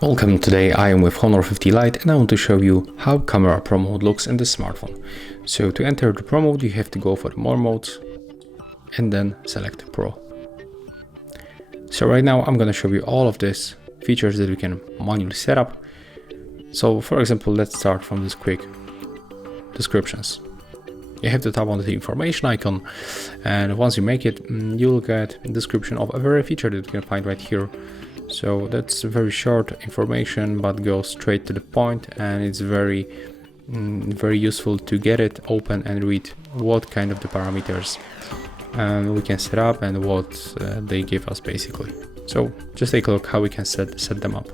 Welcome, today I am with Honor 50 Lite and I want to show you how camera pro mode looks in this smartphone. So to enter the pro mode you have to go for the more modes and then select Pro. So right now I'm gonna show you all of these features that we can manually set up. So for example, let's start from this quick descriptions. You have to tap on the information icon, and once you make it, you'll get a description of every feature that you can find right here. So that's very short information, but goes straight to the point, and it's very useful to get it open and read what kind of the parameters we can set up and what they give us basically. So just take a look how we can set them up.